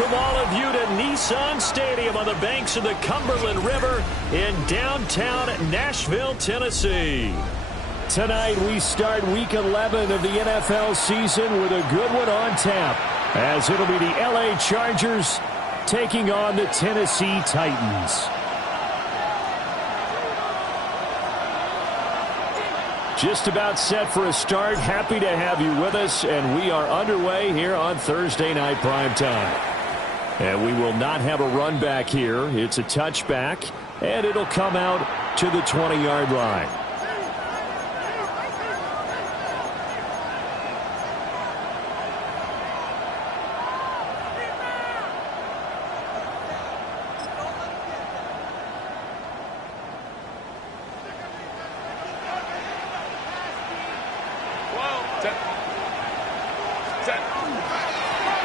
welcome all of you to Nissan Stadium on the banks of the Cumberland River in downtown Nashville, Tennessee. Tonight we start Week 11 of the NFL season with a good one on tap, as it'll be the LA Chargers taking on the Tennessee Titans. Just about set for a start. Happy to have you with us, and we are underway here on Thursday Night Primetime. And we will not have a run back here. It's a touchback, and it'll come out to the 20-yard line.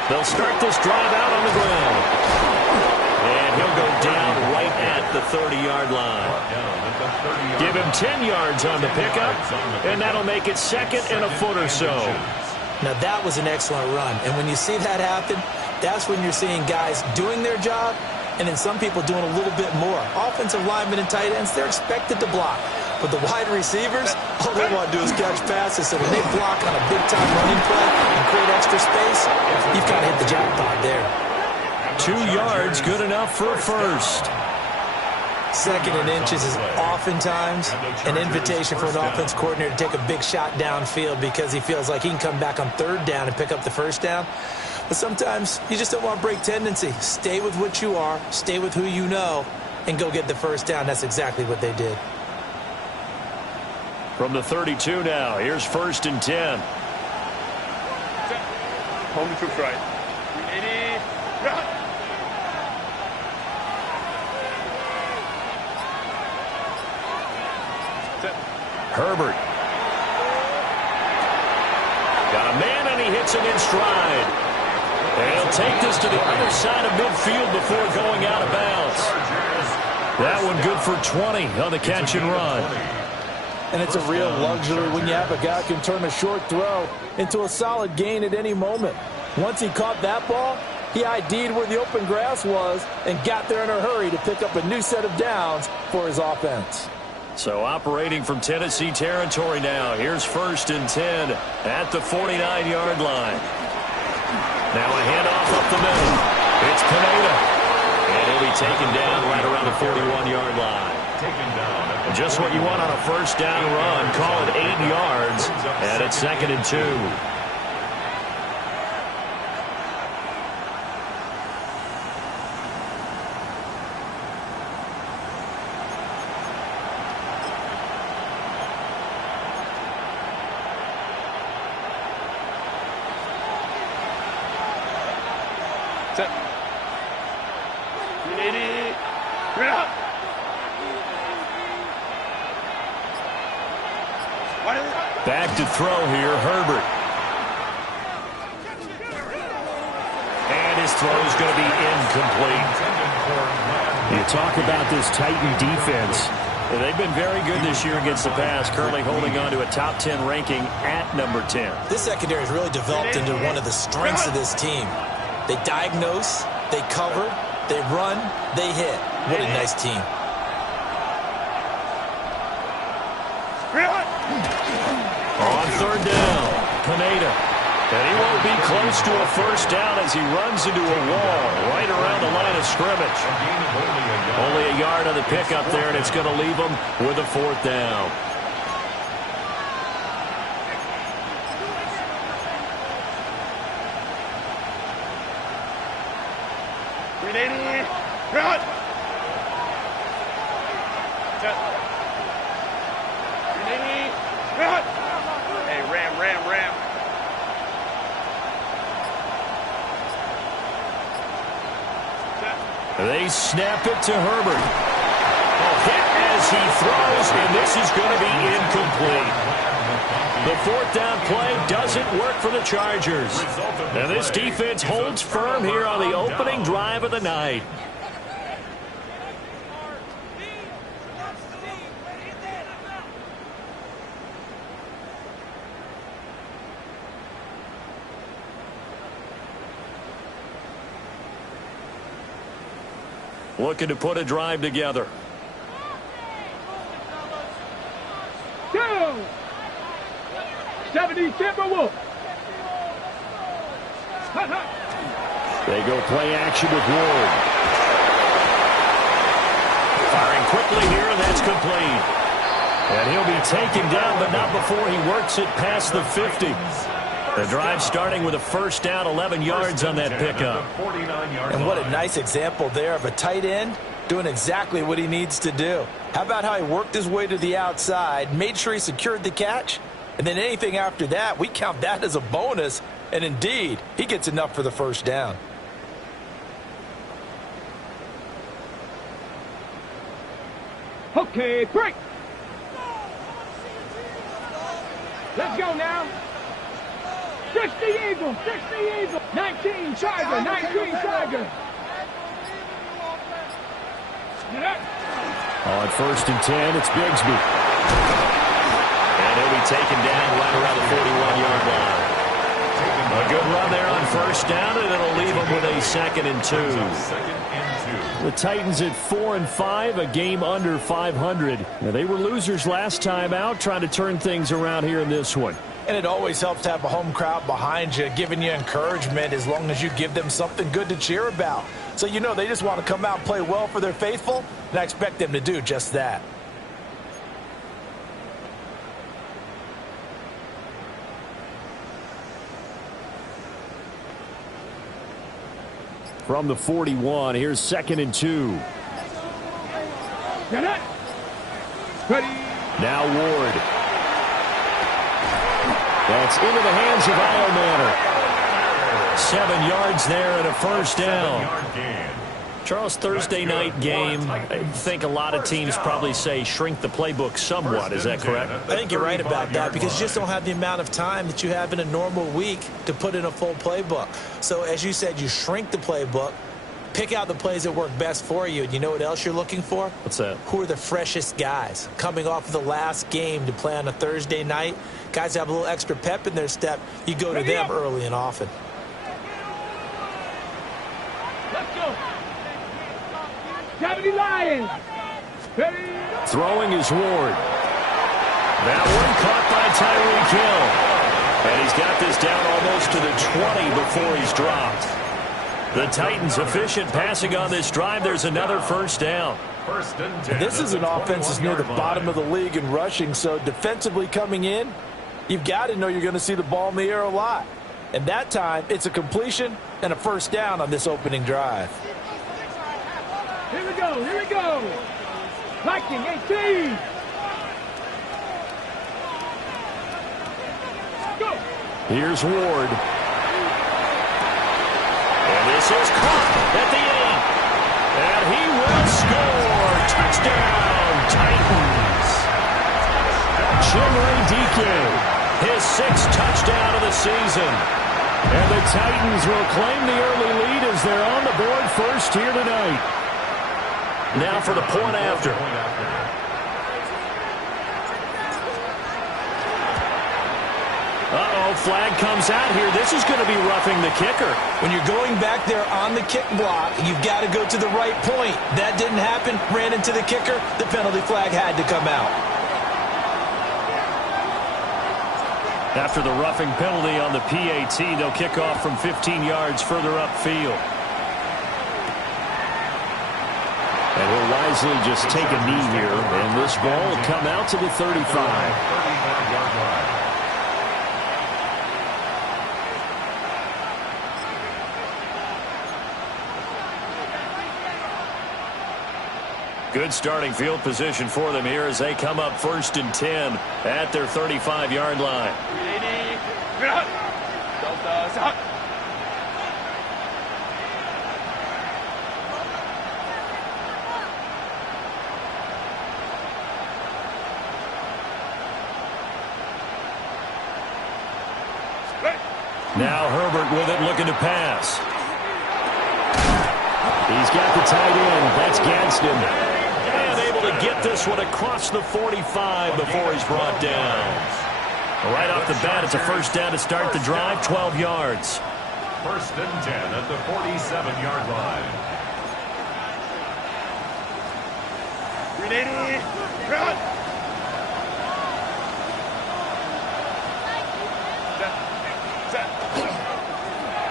They'll start this drive out on the ground. And he'll go down right at the 30-yard line. Give him 10 yards on the pickup, and that'll make it second and a foot or so. Now, that was an excellent run. And when you see that happen, that's when you're seeing guys doing their job and then some people doing a little bit more. Offensive linemen and tight ends, they're expected to block. But the wide receivers, all they want to do is catch passes. So when they block on a big-time running play and create extra space, you've kind of hit the jackpot there. 2 yards, good enough for a first. Second and inches is oftentimes an invitation for an offense coordinator to take a big shot downfield because he feels like he can come back on third down and pick up the first down. But sometimes you just don't want to break tendency. Stay with what you are, stay with who you know, and go get the first down. That's exactly what they did. From the 32 now, here's 1st and 10. Home to right. 80. Herbert. Got a man, and he hits him in stride. And he'll take this to the other side of midfield before going out of bounds. That one good for 20 on the catch and run. And it's a real luxury when you have a guy who can turn a short throw into a solid gain at any moment. Once he caught that ball, he ID'd where the open grass was and got there in a hurry to pick up a new set of downs for his offense. So operating from Tennessee territory now. Here's 1st and 10 at the 49-yard line. Now a handoff up the middle. It's Pineda. And he'll be taken down right around the 41-yard line. Just what you want on a first down run. Call it 8 yards. And it's 2nd and 2. Set. 80. Bring it up. Back to throw here, Herbert. And his throw is going to be incomplete. You talk about this Titan defense. They've been very good this year against the pass, currently holding on to a top 10 ranking at number 10. This secondary has really developed into one of the strengths of this team. They diagnose, they cover, they run, they hit. What a nice team. On 3rd down, Pineda. And he won't be close to a first down as he runs into a wall right around the line of scrimmage. Only a yard on the pickup there, and it's going to leave him with a 4th down. Hey, Ram. They snap it to Herbert. Hit as he throws, and this is going to be incomplete. The 4th down play doesn't work for the Chargers. And this defense holds firm here on the opening drive of the night. looking to put a drive together. 70 Timberwolves. They go play action with Ward. Firing quickly here, and that's complete. And he'll be taken down, but not before he works it past the 50. The drive starting with a first down, 11 yards on that pickup. And what a nice example there of a tight end doing exactly what he needs to do. How about how he worked his way to the outside, made sure he secured the catch, and then anything after that, we count that as a bonus. And indeed, he gets enough for the first down. Okay, break. Let's go now. 60 Eagles, 60 Eagles. 19 Charger, 19 Charger. On first and 10, it's Bigsby. And he'll be taken down right around the 41-yard line. A good run there on first down, and it'll leave them with a 2nd and 2. The Titans at 4-5, a game under 500. Now, they were losers last time out, trying to turn things around here in this one. And it always helps to have a home crowd behind you, giving you encouragement as long as you give them something good to cheer about. So you know they just want to come out and play well for their faithful, and I expect them to do just that. From the 41, here's 2nd and 2. Ready. Now Ward. That's into the hands of Manor. 7 yards there and a first down. Charles, Thursday night game, I think a lot of teams probably say shrink the playbook somewhat. Is that correct? I think you're right about that because you just don't have the amount of time that you have in a normal week to put in a full playbook. So as you said, you shrink the playbook, pick out the plays that work best for you. And you know what else you're looking for? What's that? Who are the freshest guys coming off of the last game to play on a Thursday night? Guys have a little extra pep in their step. You go to them early and often. Let's go. 70 Lions. Ready. Throwing is Ward. That one caught by Tyreek Hill. And he's got this down almost to the 20 before he's dropped. The Titans efficient passing on this drive. There's another first down. This is an offense that's near the bottom of the league in rushing, so defensively coming in, you've got to know you're going to see the ball in the air a lot. And that time, it's a completion and a first down on this opening drive. Here we go, here we go. Viking 18. Go. Here's Ward. And this is caught at the 8. And he will score. Touchdown, Titans. Chimere Dike, his 6th touchdown of the season. And the Titans will claim the early lead as they're on the board first here tonight. Now for the point after. Uh-oh, flag comes out here. This is going to be roughing the kicker. When you're going back there on the kick block, you've got to go to the right point. That didn't happen. Ran into the kicker. The penalty flag had to come out. After the roughing penalty on the PAT, they'll kick off from 15 yards further upfield. And he'll wisely just take a knee here, and this ball will come out to the 35. Good starting field position for them here as they come up 1st and 10 at their 35-yard line. Now Herbert with it, looking to pass. He's got the tight end. That's Gadsden. And able to get this one across the 45 before he's brought down. Right off the bat, it's a first down to start the drive, 12 yards. 1st and 10 at the 47-yard line. Ready, run.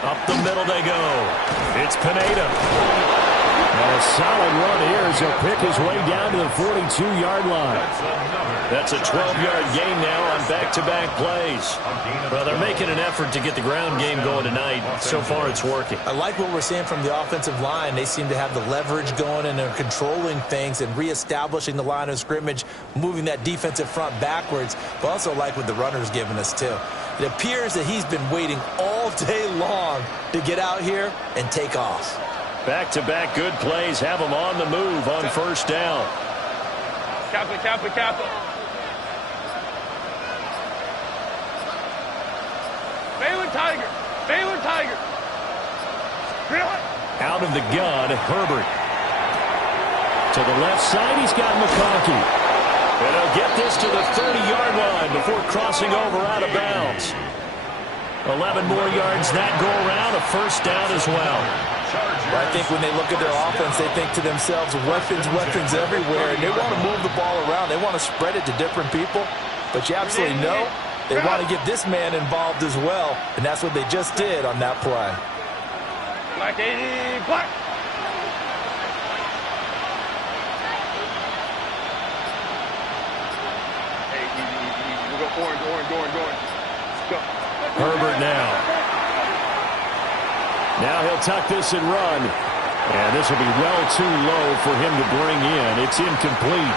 Up the middle they go. It's Pineda. And a solid run here as he'll pick his way down to the 42-yard line. That's a 12-yard gain now on back-to-back plays. Well, they're making an effort to get the ground game going tonight. So far, it's working. I like what we're seeing from the offensive line. They seem to have the leverage going, and they're controlling things and reestablishing the line of scrimmage, moving that defensive front backwards. But also like what the runner's giving us, too. It appears that he's been waiting all day long to get out here and take off. Back-to-back good plays have them on the move on first down. Kappa, kappa, kappa. Baylor Tiger. Baylor Tiger. Out of the gun, Herbert. To the left side, he's got McConkey. And he'll get this to the 30-yard line before crossing over out of bounds. 11 more yards that go around, a first down as well. Well, I think when they look at their offense, they think to themselves, weapons, weapons everywhere, and they want to move the ball around. They want to spread it to different people, but you absolutely know they want to get this man involved as well, and that's what they just did on that play. Black 80, black. Hey, easy. We'll go orange. Go. Herbert now. Now he'll tuck this and run. And this will be well too low for him to bring in. It's incomplete.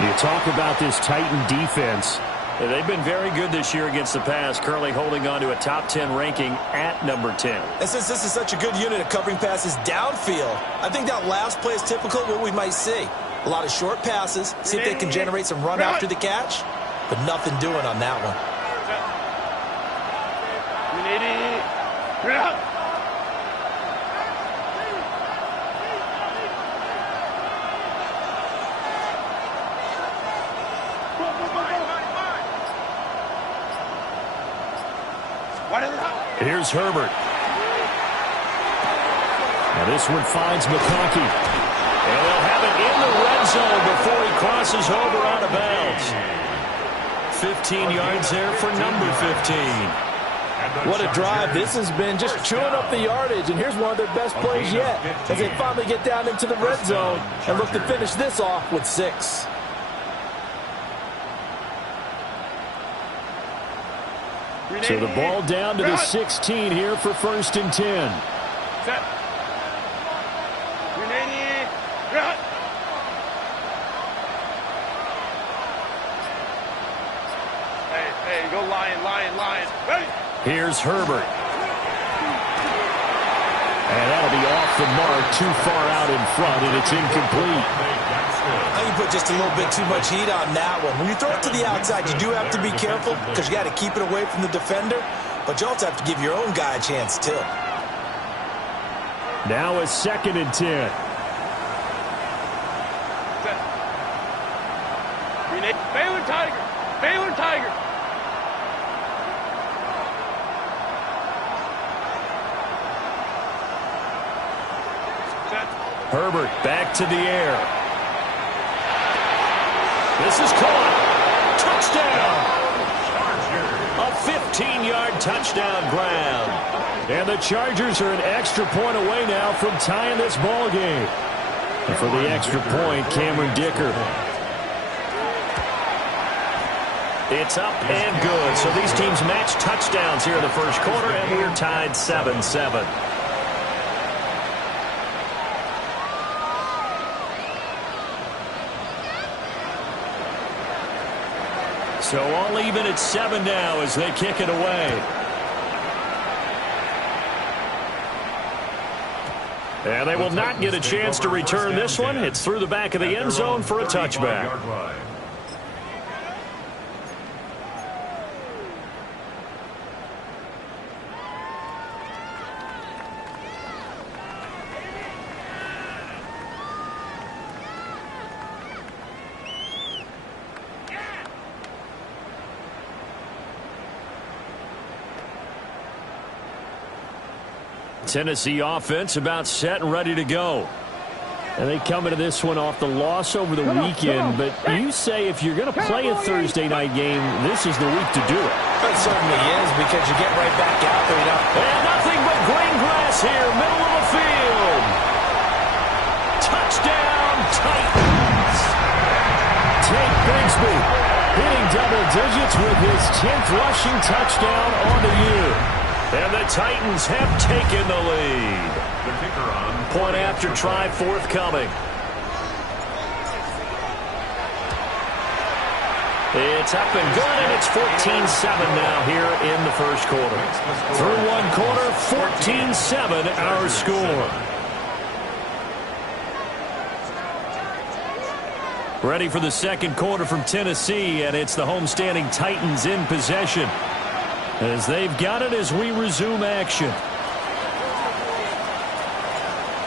You talk about this Titan defense. They've been very good this year against the pass, currently holding on to a top 10 ranking at number 10. And since this is such a good unit of covering passes downfield, I think that last play is typical of what we might see. A lot of short passes, see if they can generate some run after the catch, but nothing doing on that one. Here's Herbert. Now this one finds McConkey. And they'll have it in the red zone before he crosses over out of bounds. 15 yards there for number 15. What a drive. This has been just chewing up the yardage, and here's one of their best plays yet as they finally get down into the red zone and look to finish this off with 6. So the ball down to the 16 here for 1st and 10. Set. Grenade. Run. Hey, go lion. Ready? Here's Herbert. And that'll be off the mark, too far out in front, and it's incomplete. I think you put just a little bit too much heat on that one. When you throw it to the outside, you do have to be careful because you got to keep it away from the defender, but you also have to give your own guy a chance too. Now a 2nd and 10. Baylor Tiger. Herbert back to the air. This is caught. Touchdown. A 15-yard touchdown grab. And the Chargers are an extra point away now from tying this ball game. And for the extra point, Cameron Dicker. It's up and good. So these teams match touchdowns here in the first quarter, and we're tied 7-7. So all even at 7 now as they kick it away. And they will not get a chance to return this one. It's through the back of the end zone for a touchback. Tennessee offense about set and ready to go. And they come into this one off the loss over the weekend, but you say if you're going to play a Thursday night game, this is the week to do it. It certainly is, because you get right back out there. And nothing but green grass here, middle of the field. Touchdown, Titans. Tate Bigsby hitting double digits with his 10th rushing touchdown on the year. And the Titans have taken the lead. The kicker on Point after try forthcoming. It's up and good, and it's 14-7 now here in the first quarter. Through one quarter, 14-7 our score. Ready for the second quarter from Tennessee, and it's the homestanding Titans in possession, as they've got it as we resume action.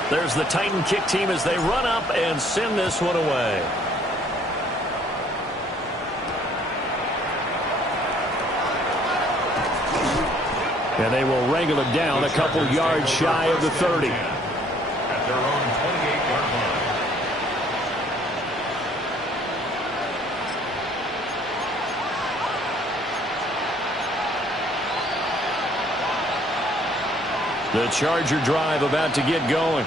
There's the Titan kick team as they run up and send this one away. And they will wrangle it down a couple yards shy of the 30. at their own 28-yard line. The Charger drive about to get going.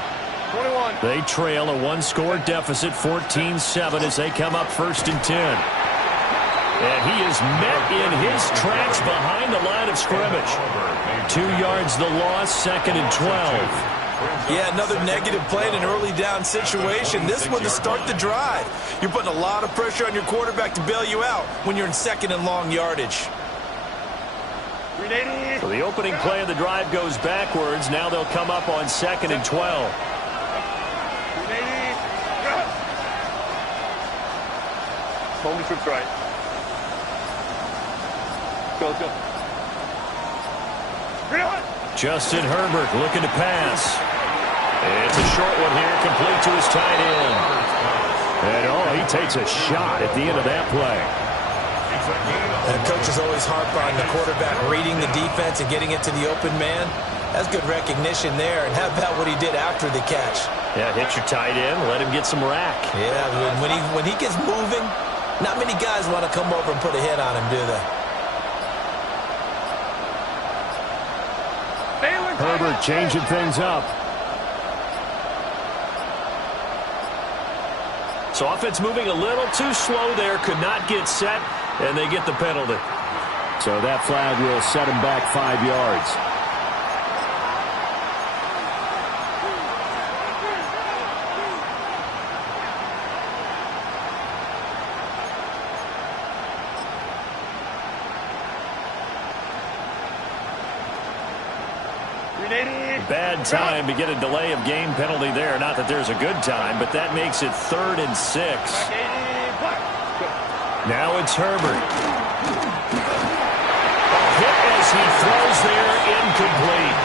21. They trail a one-score deficit, 14-7, as they come up 1st and 10. And he is met in his tracks behind the line of scrimmage. 2 yards the loss, 2nd and 12. Yeah, another negative play in an early down situation. This one to start the drive. You're putting a lot of pressure on your quarterback to bail you out when you're in 2nd and long yardage. So the opening play of the drive goes backwards. Now they'll come up on 2nd and 12. Only trips right. Go, go. Justin Herbert looking to pass. It's a short one here, complete to his tight end. And he takes a shot at the end of that play. And coaches always harp on the quarterback reading the defense and getting it to the open man. That's good recognition there. And how about what he did after the catch? Yeah, hit your tight end, let him get some rack. Yeah, when he gets moving, not many guys want to come over and put a hit on him, do they? Herbert changing things up. So offense moving a little too slow there, could not get set, and they get the penalty. So that flag will set him back 5 yards. Bad time to get a delay of game penalty there. Not that there's a good time, but that makes it 3rd and 6. Now it's Herbert. Hit as he throws there, incomplete.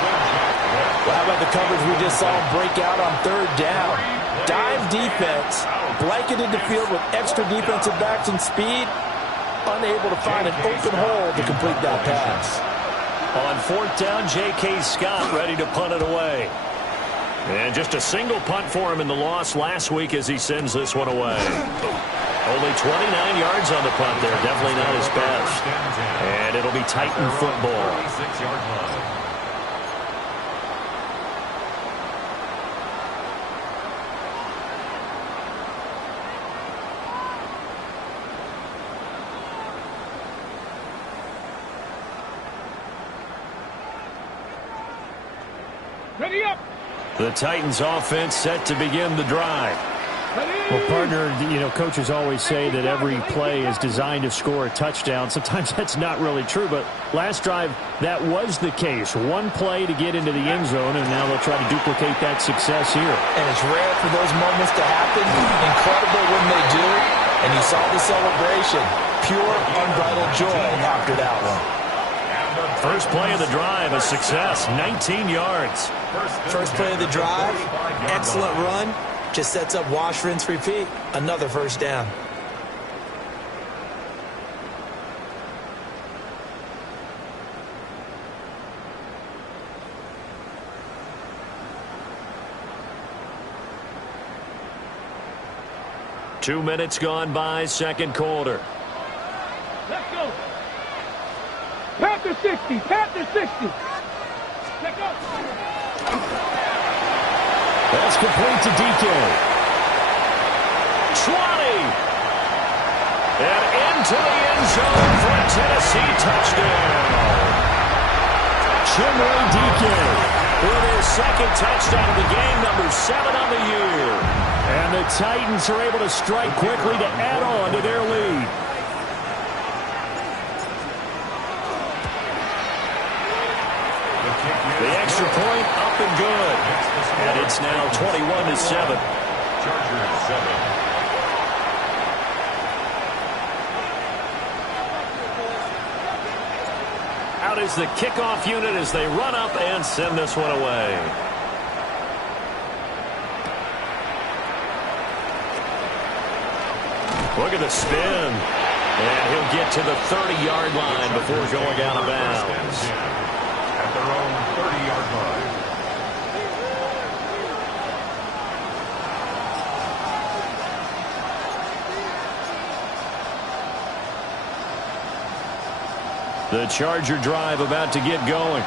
Well, how about the coverage we just saw him break out on 3rd down? Dime defense, blanketed the field with extra defensive backs and speed, unable to find an open hole to complete that pass. On 4th down, J.K. Scott ready to punt it away. And just a single punt for him in the loss last week as he sends this one away. Only 29 yards on the punt there. Definitely not his best. And it'll be Titan football. 36-yard line. Ready up. The Titans offense set to begin the drive. Ready. Well, partner, coaches always say that every play is designed to score a touchdown. Sometimes that's not really true, but last drive, that was the case. One play to get into the end zone, and now they'll try to duplicate that success here. And it's rare for those moments to happen. Incredible when they do. And you saw the celebration. Pure, unbridled joy after that one. First play of the drive, a success, 19 yards. First play of the drive, excellent run. Just sets up wash, rinse, repeat. Another 1st down. 2 minutes gone by, second quarter. Let's go. Panther 60. Panther 60. Check up. That's complete to DK. 20. And into the end zone for a Tennessee touchdown. Chinwe DK with his second touchdown of the game, number 7 on the year. And the Titans are able to strike quickly to add on to their lead. The extra point up and good. And it's now 21-7. Chargers 7. Out is the kickoff unit as they run up and send this one away. Look at the spin. And he'll get to the 30-yard line before going out of bounds. At their own 30-yard line. The Charger drive about to get going.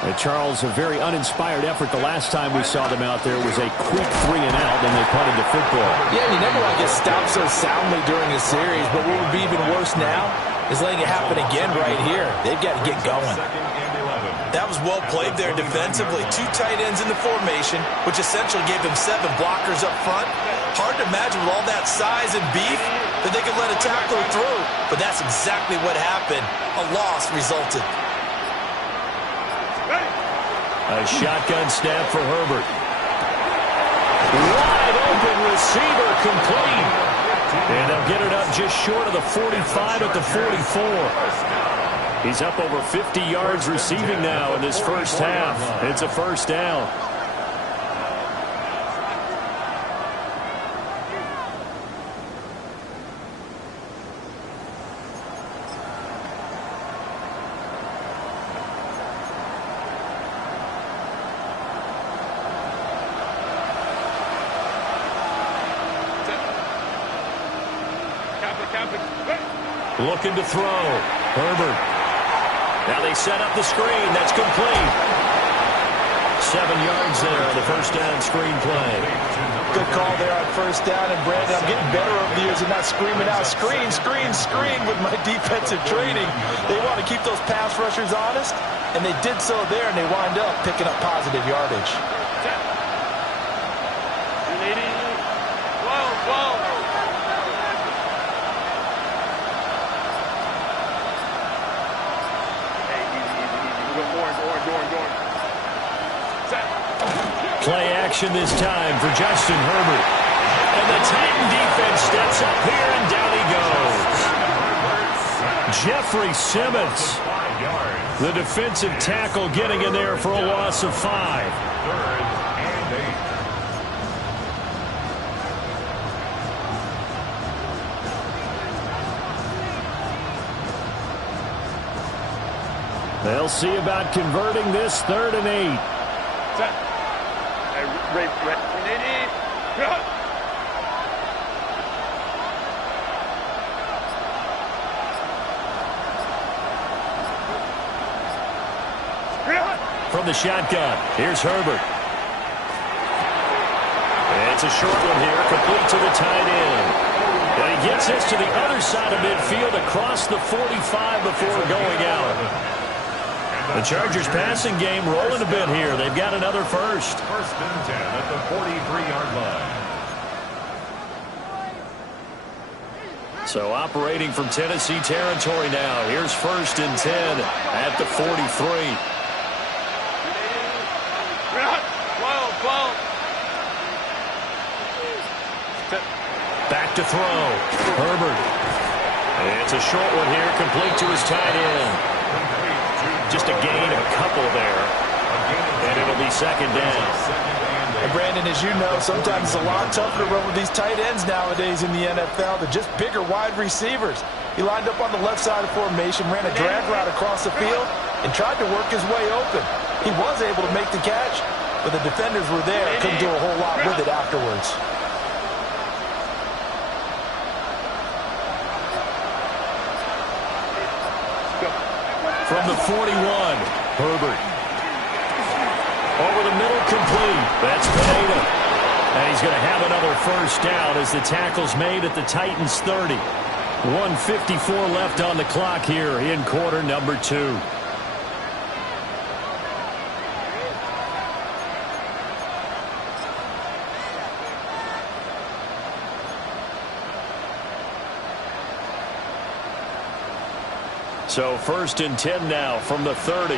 And Charles, a very uninspired effort the last time we saw them out there was a quick 3-and-out, and they punted the football. Yeah, and you never want to get stopped so soundly during a series, but what would be even worse now is letting it happen again right here. They've got to get going. That was well played there defensively. 2 tight ends in the formation, which essentially gave them 7 blockers up front. Hard to imagine with all that size and beef that they could let a tackler through, but that's exactly what happened. A loss resulted. A shotgun snap for Herbert. Wide open receiver complete. And they'll get it up just short of the 45 at the 44. He's up over 50 yards receiving now in this first half. It's a first down. Looking to throw. Herbert. Now they set up the screen. That's complete. 7 yards there on the first down screen play. Good call there on first down. And, Brandon, I'm getting better over the years and not screaming out, screen, screen, screen with my defensive training. They want to keep those pass rushers honest, and they did so there, and they wind up picking up positive yardage. Play action this time for Justin Herbert. And the Titan defense steps up here, and down he goes. Jeffrey Simmons, the defensive tackle, getting in there for a loss of 5. 3rd and 8. They'll see about converting this 3rd and 8. From the shotgun, here's Herbert. It's a short one here, complete to the tight end. And he gets this to the other side of midfield across the 45 before going out. The Chargers passing game rolling a bit here. They've got another first. 1st and 10 at the 43-yard line. So operating from Tennessee territory now. Here's 1st and 10 at the 43. Back to throw. Herbert. It's a short one here, complete to his tight end. Just a gain of a couple there. And it'll be 2nd down. And Brandon, as you know, sometimes it's a lot tougher to run with these tight ends nowadays in the NFL. They're just bigger wide receivers. He lined up on the left side of formation, ran a drag route across the field, and tried to work his way open. He was able to make the catch, but the defenders were there. Couldn't do a whole lot with it afterwards. from the 41. Herbert. Over the middle, complete. That's Pineda. And he's going to have another first down as the tackle's made at the Titans 30. 1:54 left on the clock here in quarter number 2. So first and 10 now from the 30.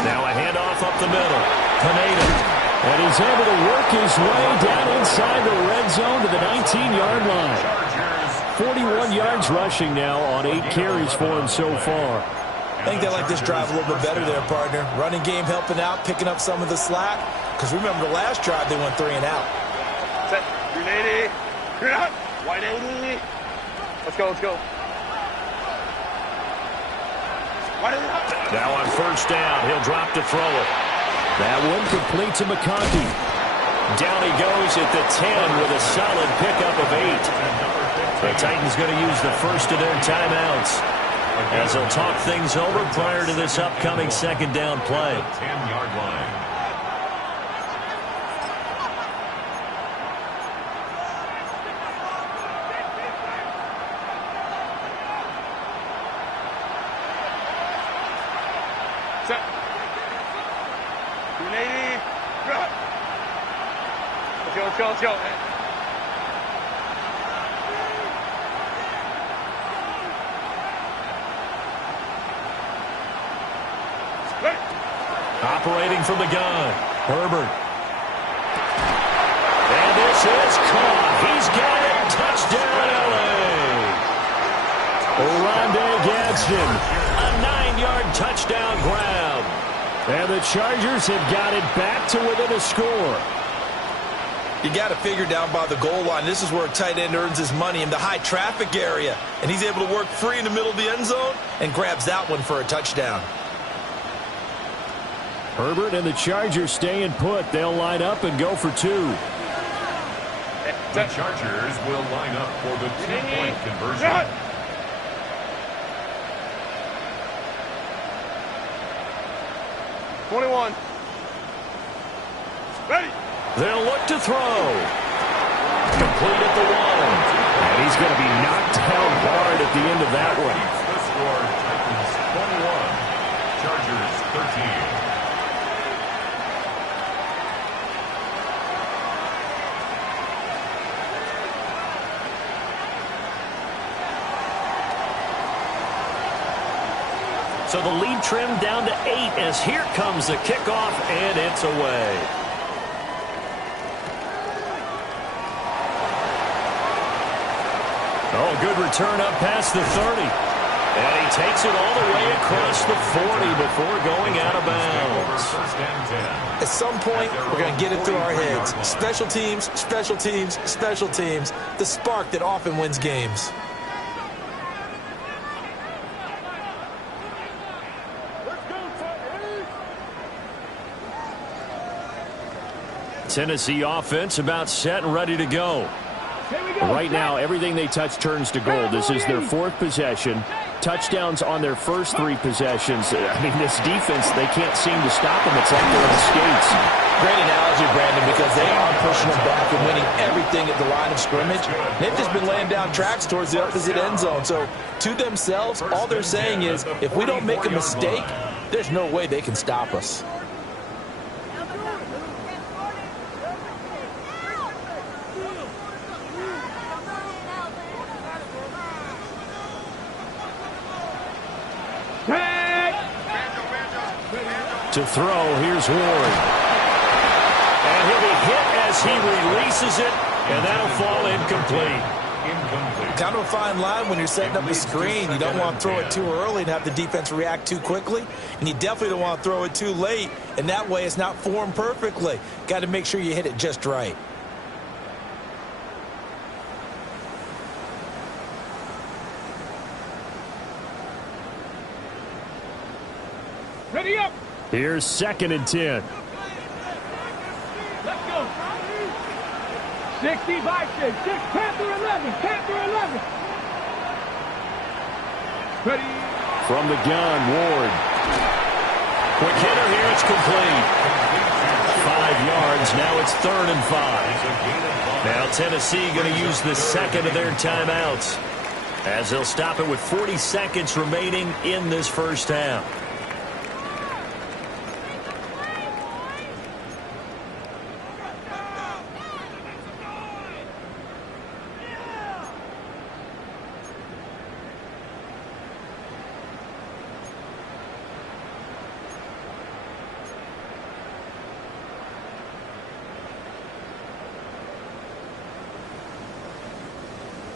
Now a handoff up the middle. Pineda. And he's able to work his way down inside the red zone to the 19-yard line. 41 yards rushing now on 8 carries for him so far. I think they like this drive a little bit better there, partner. Running game helping out, picking up some of the slack. Because remember the last drive, they went 3 and out. Set. 380. Green out. 180. Let's go, let's go. Now on first down, he'll drop to throw it. That one complete to McConkey. Down he goes at the 10 with a solid pickup of 8. The Titans going to use the first of their timeouts as they'll talk things over prior to this upcoming second down play. 10-yard line. Set. 380. Drop. Let's go, let's go, let's go. Operating from the gun, Herbert. And this is caught. He's got it. Touchdown, L.A. Oronde Gadsden. A 9-yard touchdown grab. And the Chargers have got it back to within a score. You got to figure down by the goal line. This is where a tight end earns his money in the high traffic area. And he's able to work free in the middle of the end zone and grabs that one for a touchdown. Herbert and the Chargers staying put. They'll line up and go for 2. The Chargers will line up for the 2-point conversion. 21. Ready. They'll look to throw. Complete at the 1. And he's going to be knocked down hard at the end of that one. The score, Titans 21, Chargers 13. So the lead trimmed down to 8 as here comes the kickoff, and it's away. Oh, good return up past the 30. And he takes it all the way across the 40 before going out of bounds. At some point, we're going to get it through our heads. Special teams, special teams, special teams. The spark that often wins games. Tennessee offense about set and ready to go. Right now, everything they touch turns to gold. This is their 4th possession. Touchdowns on their first 3 possessions. I mean, this defense, they can't seem to stop them. It's like they're on skates. Great analogy, Brandon, because they are pushing them back and winning everything at the line of scrimmage. They've just been laying down tracks towards the opposite end zone. So, to themselves, all they're saying is, if we don't make a mistake, there's no way they can stop us. To throw, here's Ward. And he'll be hit as he releases it, and that'll fall incomplete. Kind of a fine line when you're setting up a screen. You don't want to throw it too early and have the defense react too quickly, and you definitely don't want to throw it too late, and that way it's not formed perfectly. Got to make sure you hit it just right. Ready up. Here's 2nd and 10. Let's go. 60 by 6. Panther 11. Panther 11. Ready. From the gun, Ward. Quick hitter here, it's complete. 5 yards, now it's 3rd and 5. Now Tennessee going to use the second of their timeouts, as they'll stop it with 40 seconds remaining in this first half.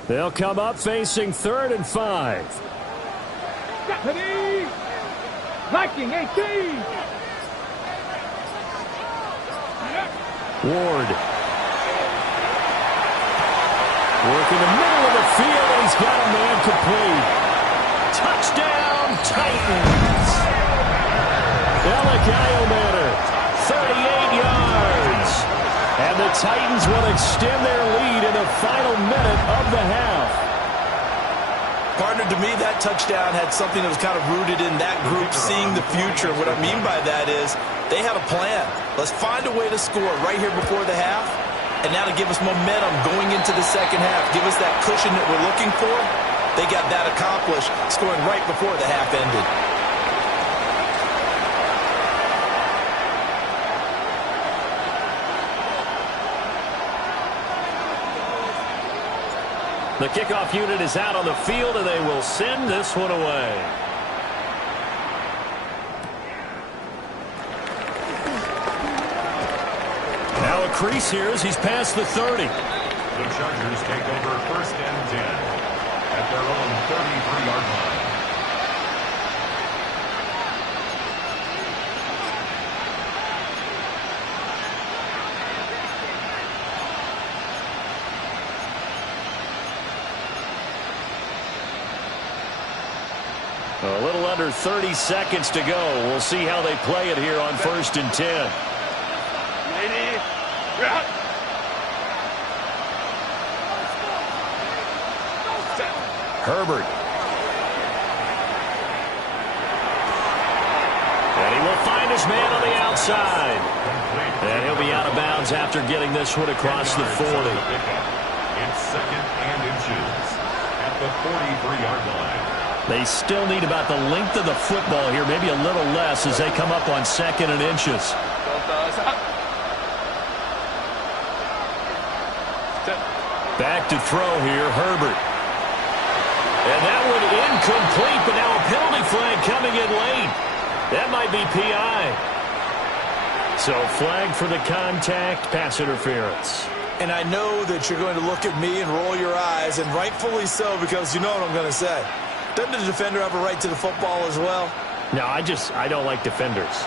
They'll come up facing 3rd and 5. Ready. Viking 18. Ward. Work in the middle of the field, and he's got a man complete. Touchdown, Titans. Elagayo Manor, 38 yards. And the Titans will extend their lead in the final minute of the half. Partner, to me, that touchdown had something that was kind of rooted in that group seeing the future. What I mean by that is they had a plan. Let's find a way to score right here before the half, and now to give us momentum going into the second half, give us that cushion that we're looking for. They got that accomplished, scoring right before the half ended. The kickoff unit is out on the field, and they will send this one away. Now a crease here as he's past the 30. The Chargers take over 1st and 10 at their own 33-yard line. A little under 30 seconds to go. We'll see how they play it here on 1st and 10. Herbert. And he will find his man on the outside. And he'll be out of bounds after getting this one across the 40. It's 2nd and inches at the 43-yard line. They still need about the length of the football here, maybe a little less as they come up on 2nd and inches. Back to throw here, Herbert. And that one incomplete, but now a penalty flag coming in late. That might be PI. So flag for the contact, pass interference. And I know that you're going to look at me and roll your eyes, and rightfully so, because you know what I'm going to say. Doesn't the defender have a right to the football as well? No, I don't like defenders.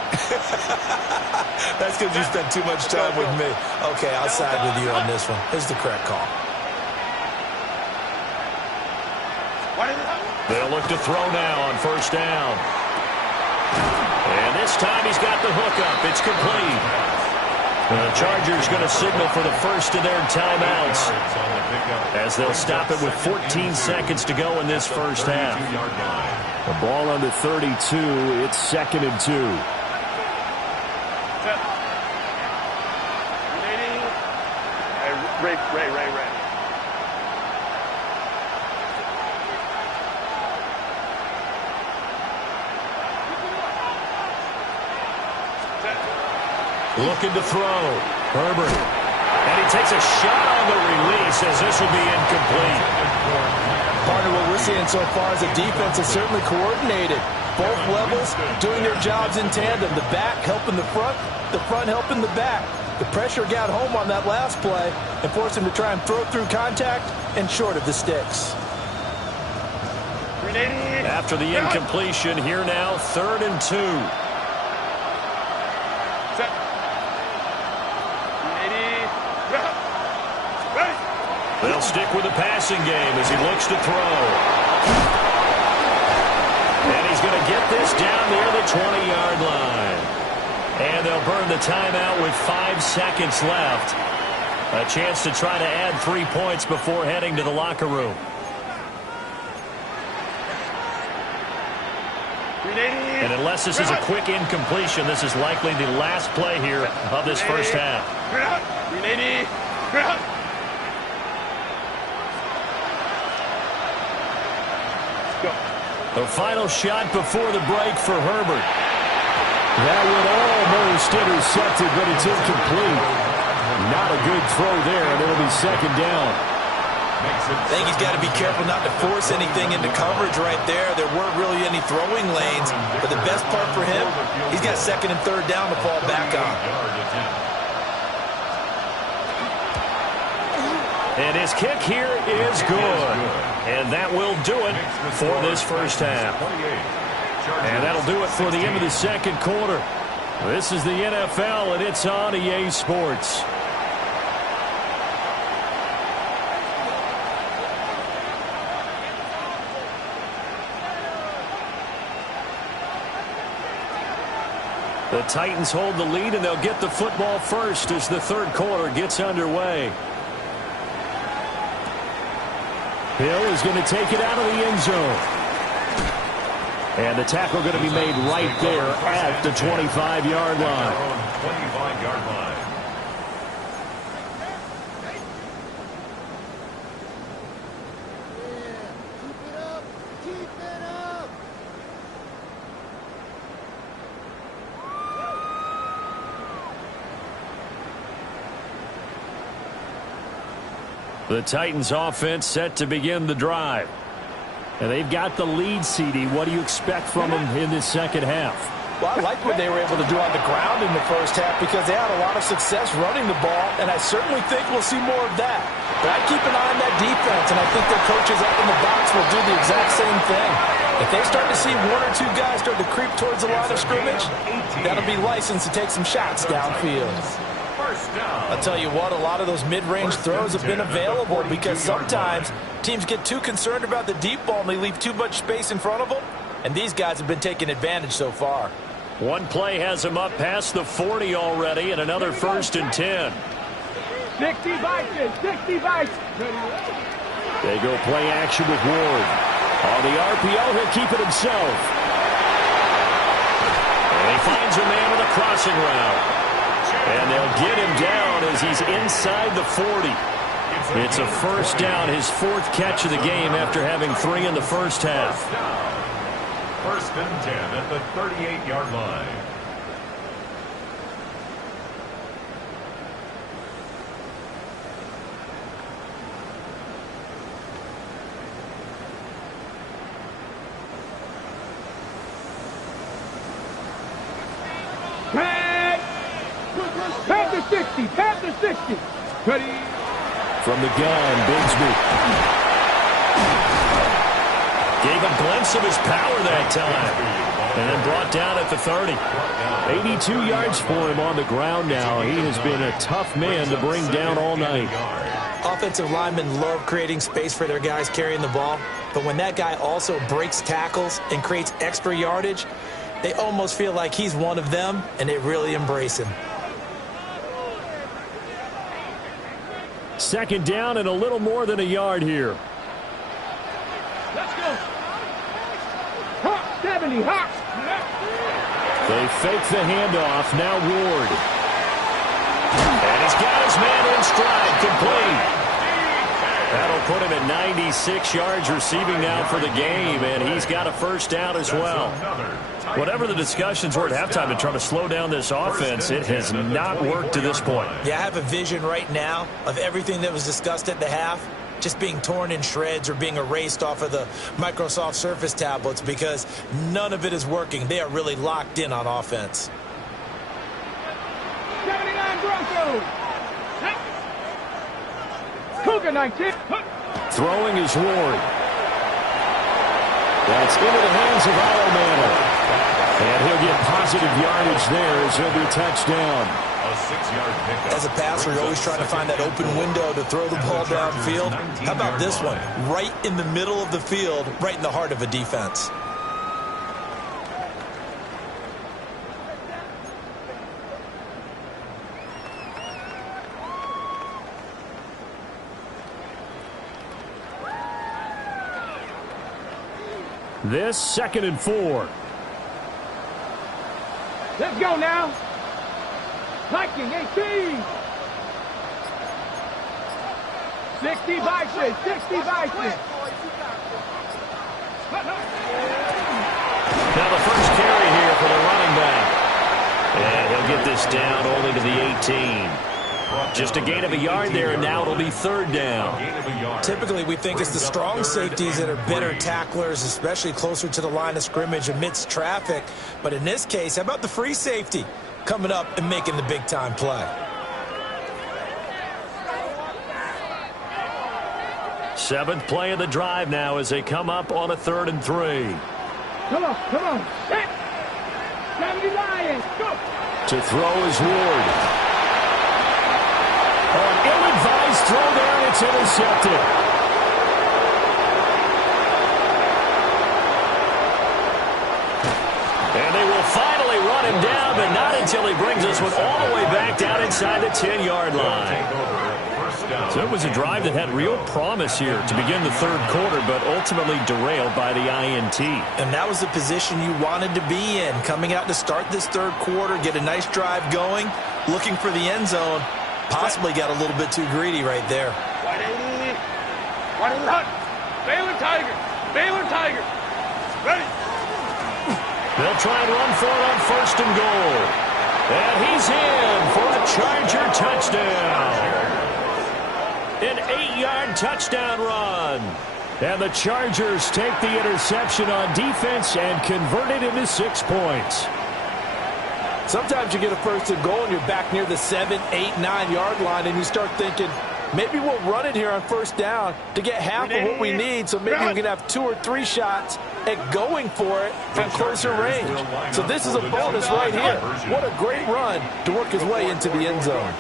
That's because you spent too much time with me. Okay, I'll side with you on this one. Here's the correct call. They'll look to throw now on 1st down. And this time he's got the hook up. It's complete. The Chargers going to signal for the first of their timeouts, as they'll stop it with 14 seconds to go in this first half. The ball under 32. It's 2nd and 2. Ray. Looking to throw. Herbert. And he takes a shot on the release as this will be incomplete. Part of what we're seeing so far is the defense is certainly coordinated. Both levels doing their jobs in tandem. The back helping the front helping the back. The pressure got home on that last play and forced him to try and throw through contact and short of the sticks. After the incompletion, here now, 3rd and 2. They'll stick with the passing game as he looks to throw. And he's going to get this down near the 20-yard line. And they'll burn the timeout with 5 seconds left. A chance to try to add 3 points before heading to the locker room. And unless this is a quick incompletion, this is likely the last play here of this first half. The final shot before the break for Herbert. That one almost intercepted, but it's incomplete. Not a good throw there, and it'll be second down. I think he's got to be careful not to force anything into coverage right there. There weren't really any throwing lanes, but the best part for him, he's got second and third down to fall back on. And his kick here is good. And that will do it for this first half. And that'll do it for the end of the second quarter. This is the NFL, and it's on EA Sports. The Titans hold the lead, and they'll get the football first as the third quarter gets underway. Hill is going to take it out of the end zone. And the tackle going to be made right there at the 25-yard line. 25-yard line. The Titans offense set to begin the drive. And they've got the lead, CD. What do you expect from them in this second half? Well, I like what they were able to do on the ground in the first half because they had a lot of success running the ball, and I certainly think we'll see more of that. But I keep an eye on that defense, and I think their coaches up in the box will do the exact same thing. If they start to see one or two guys start to creep towards the line of scrimmage, that'll be licensed to take some shots downfield. I'll tell you what, a lot of those mid-range throws have been available because sometimes teams get too concerned about the deep ball and they leave too much space in front of them, and these guys have been taking advantage so far. One play has them up past the 40 already, and another first and 10. 60 Vikings, 60 Vikings. They go play action with Ward. On the RPO, he'll keep it himself. And he finds a man with a crossing route. And they'll get him down as he's inside the 40. It's a first down, his fourth catch of the game after having 3 in the first half. First and 10 at the 38-yard line. Panther 60, Panther 60. Ready? From the gun, Bigsby. Gave a glimpse of his power that time. And then brought down at the 30. 82 yards for him on the ground now. He has been a tough man to bring down all night. Offensive linemen love creating space for their guys carrying the ball, but when that guy also breaks tackles and creates extra yardage, they almost feel like he's one of them, and they really embrace him. Second down and a little more than a yard here. Let's go. Hot 70, hot. They fake the handoff. Now Ward. And he's got his man in stride, complete. That'll put him at 96 yards receiving now for the game, and he's got a first down as well. Whatever the discussions were at halftime to try to slow down this offense, it has not worked to this point. Yeah, I have a vision right now of everything that was discussed at the half just being torn in shreds or being erased off of the Microsoft Surface tablets because none of it is working. They are really locked in on offense. 79 Broncos. Cougar 19. Throwing is Ward. That's into the hands of Allemana. And he'll get positive yardage there as he'll be a touchdown. A 6-yard pickup. As a passer, you're always trying to find that open window to throw the ball downfield. How about this one? Right in the middle of the field, right in the heart of a defense. This 2nd and 4. Let's go now. Hiking, 18. 60 Vices, 60 Vices. Now the first carry here for the running back. And he'll get this down only to the 18. Just a gain of a yard there, and now it'll be 3rd down. Typically, we think it's the strong safeties that are better tacklers, especially closer to the line of scrimmage amidst traffic. But in this case, how about the free safety coming up and making the big-time play? 7th play of the drive now as they come up on a 3rd and 3. Come on, come on. Set. 70 Lions, go. To throw is Ward. An ill-advised throw there, and it's intercepted. And they will finally run him down, but not until he brings this one all the way back down inside the 10-yard line. So it was a drive that had real promise here to begin the 3rd quarter, but ultimately derailed by the INT. And that was the position you wanted to be in, coming out to start this 3rd quarter, get a nice drive going, looking for the end zone. Possibly got a little bit too greedy right there. Why do run? Baylor Tigers, Baylor Tigers. Ready. They'll try and run for it on 1st and goal. And he's in for a Charger touchdown. An 8-yard touchdown run. And the Chargers take the interception on defense and convert it into 6 points. Sometimes you get a 1st and goal and you're back near the 7, 8, 9-yard line, and you start thinking, maybe we'll run it here on 1st down to get half of what we need, so maybe we can have 2 or 3 shots at going for it from closer range. So this is a bonus right here. What a great run to work his way into the end zone.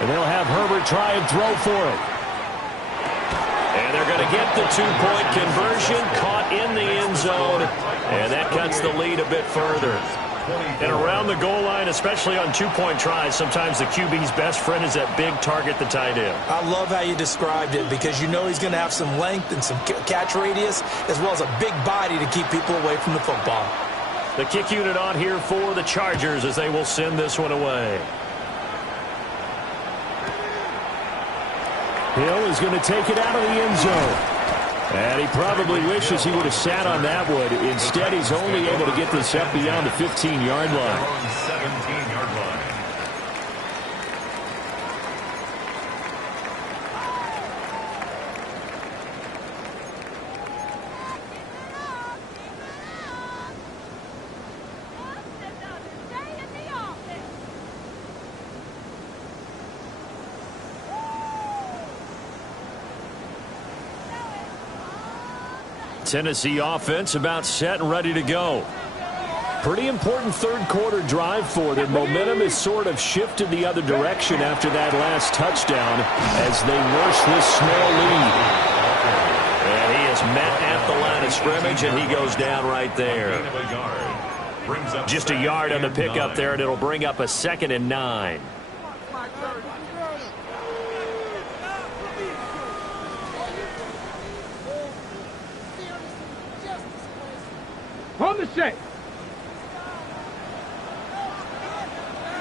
And they'll have Herbert try and throw for it. And they're going to get the 2-point conversion, caught in the end zone, and that cuts the lead a bit further. And around the goal line, especially on 2-point tries, sometimes the QB's best friend is that big target, the tight end. I love how you described it, because you know he's going to have some length and some catch radius, as well as a big body to keep people away from the football. The kick unit on here for the Chargers as they will send this one away. Hill is going to take it out of the end zone. And he probably wishes he would have sat on that one. Instead, he's only able to get this up beyond the 15-yard line. 17-yard line. Tennessee offense about set and ready to go. Pretty important 3rd quarter drive for them. Momentum has sort of shifted the other direction after that last touchdown as they nurse this small lead. And he is met at the line of scrimmage, and he goes down right there. Just a yard on the pickup there, and it'll bring up a 2nd and 9. On the set.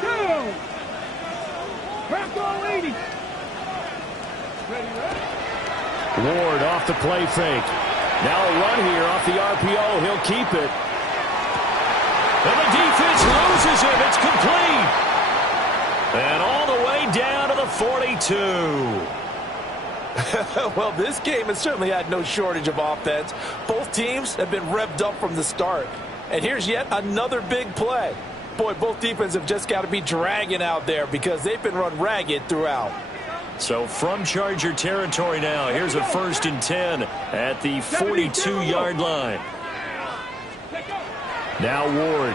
Go. Crack all 80. Ready. Ward off the play fake. Now a run here off the RPO. He'll keep it. And the defense loses him. It's complete. And all the way down to the 42. Well, this game has certainly had no shortage of offense. Both teams have been revved up from the start. And here's yet another big play. Boy, both defenses have just got to be dragging out there because they've been run ragged throughout. So from Charger territory now, here's a 1st and 10 at the 42-yard line. Now Ward.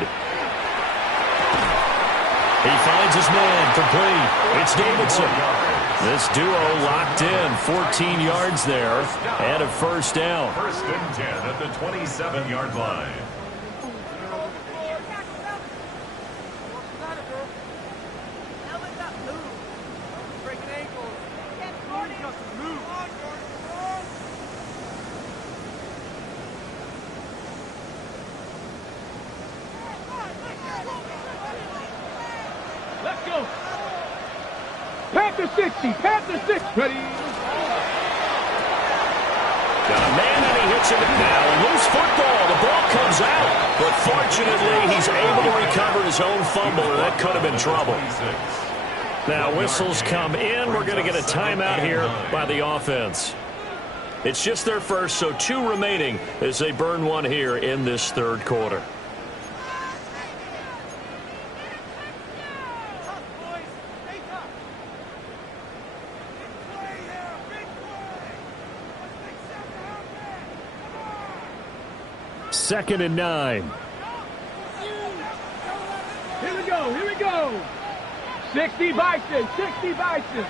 He finds his man complete. It's Davidson. This duo locked in, 14 yards there, and a 1st down. 1st and 10 at the 27-yard line. the 60. Past the 6. Ready. Got a man and he hits it. Now a loose football. The ball comes out. But fortunately, he's able to recover his own fumble, and that could have been trouble. Now whistles come in. We're going to get a timeout here by the offense. It's just their first, so 2 remaining as they burn one here in this third quarter. Second and 9. Here we go. Here we go. 60 Bison. 60 Bison.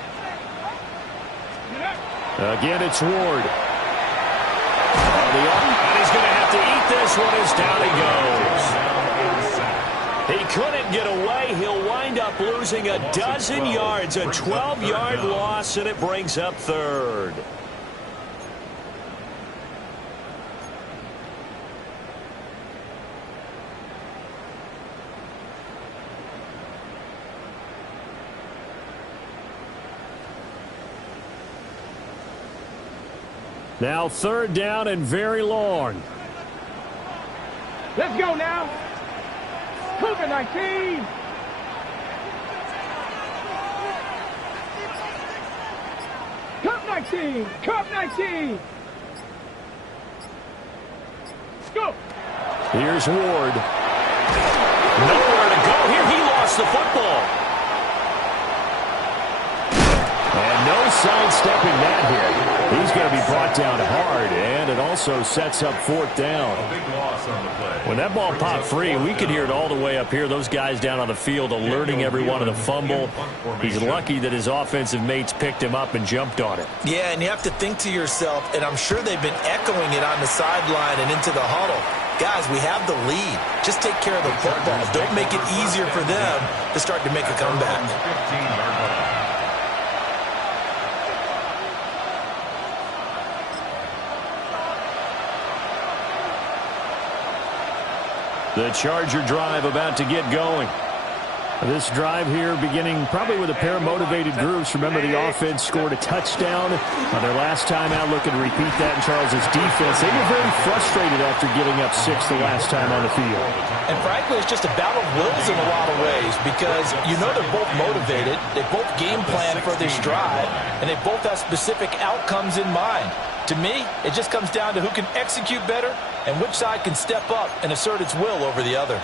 Again, it's Ward. And he's going to have to eat this one as down he goes. He couldn't get away. He'll wind up losing a dozen yards, a 12-yard loss, and it brings up third. Now third down and very long. Let's go now. COVID-19. COVID-19. COVID-19. Go. Here's Ward. Nowhere to go here. He lost the football. And no sidestepping that here. He's going to be brought down hard, and it also sets up fourth down. A big loss on the play. When that ball popped free, we could hear it all the way up here. Those guys down on the field alerting everyone of the fumble. He's lucky that his offensive mates picked him up and jumped on it. Yeah, and you have to think to yourself, and I'm sure they've been echoing it on the sideline and into the huddle. Guys, we have the lead. Just take care of the football. Don't make it easier for them to start to make a comeback. 15-yard line. The Charger drive about to get going. This drive here beginning probably with a pair of motivated groups. Remember, the offense scored a touchdown on their last time out. Looking to repeat that in Charles's defense. They were very frustrated after giving up 6 the last time on the field. And frankly, it's just a battle of wills in a lot of ways because you know they're both motivated. They both game plan for this drive, and they both have specific outcomes in mind. To me, it just comes down to who can execute better and which side can step up and assert its will over the other.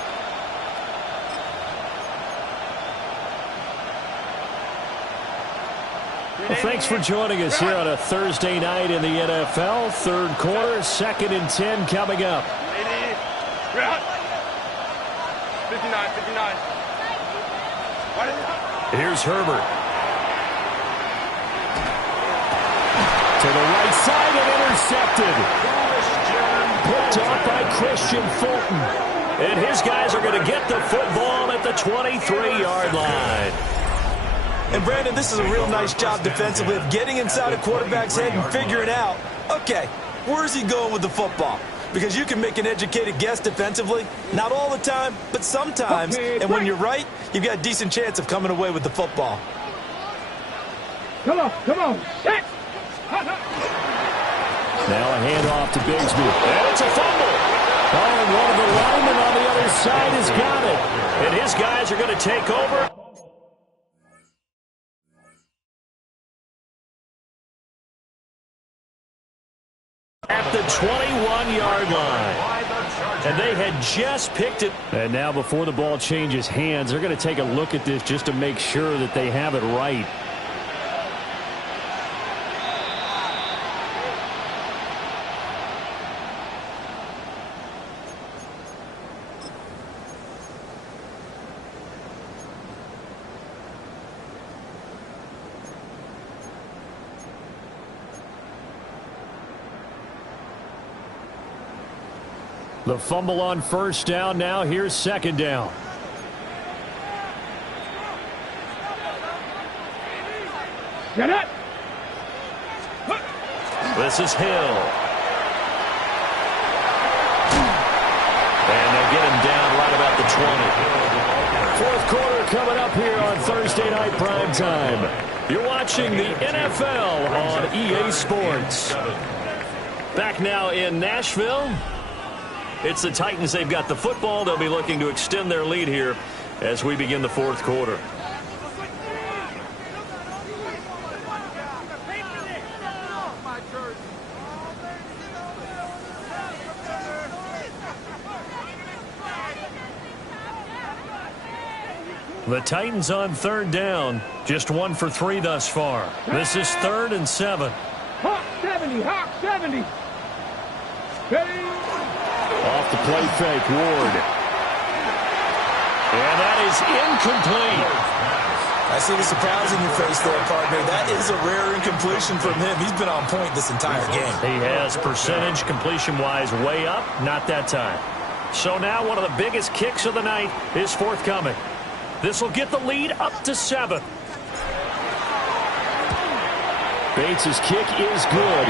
Well, thanks for joining us here on a Thursday night in the NFL. Third quarter, 2nd and 10 coming up. 59. Here's Herbert. To the right side and intercepted. Picked off by Christian Fulton. And his guys are going to get the football at the 23-yard line. And Brandon, this is a real nice job defensively of getting inside a quarterback's head and figuring out, okay, where's he going with the football? Because you can make an educated guess defensively, not all the time, but sometimes. And when you're right, you've got a decent chance of coming away with the football. Come on. Set. Now a handoff to Bigsby. And it's a fumble. Oh, and one of the linemen on the other side has got it. And his guys are going to take over. At the 21-yard line. And they had just picked it. And now before the ball changes hands, they're going to take a look at this just to make sure that they have it right. The fumble on first down. Now here's second down. Get it. This is Hill. And they'll get him down right about the 20. Fourth quarter coming up here on Thursday Night Prime time. You're watching the NFL on EA Sports. Back now in Nashville. It's the Titans. They've got the football. They'll be looking to extend their lead here as we begin the fourth quarter. The Titans on third down. Just 1 for 3 thus far. This is 3rd and 7. Hawk 70, Hawk 70. Ready? Off the play fake, Ward. And that is incomplete. I see the surprise in your face there, partner. That is a rare incompletion from him. He's been on point this entire game. He has percentage completion-wise way up. Not that time. So now one of the biggest kicks of the night is forthcoming. This will get the lead up to 7. Bates' kick is good.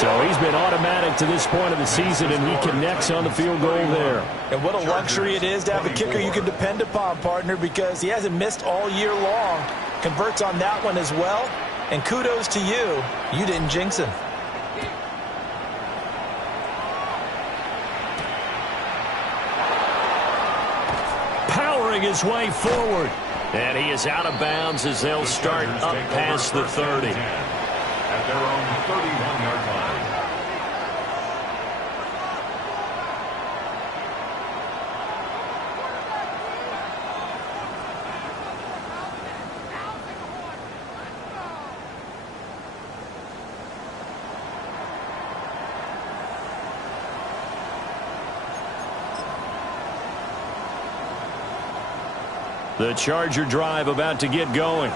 So he's been automatic to this point of the season, and he connects on the field goal there. And what a luxury it is to have a kicker you can depend upon, partner, because he hasn't missed all year long. Converts on that one as well. And kudos to you. You didn't jinx him. Powering his way forward. And he is out of bounds as they'll start up past the 30. At their own 31-yard line. The Charger drive about to get going.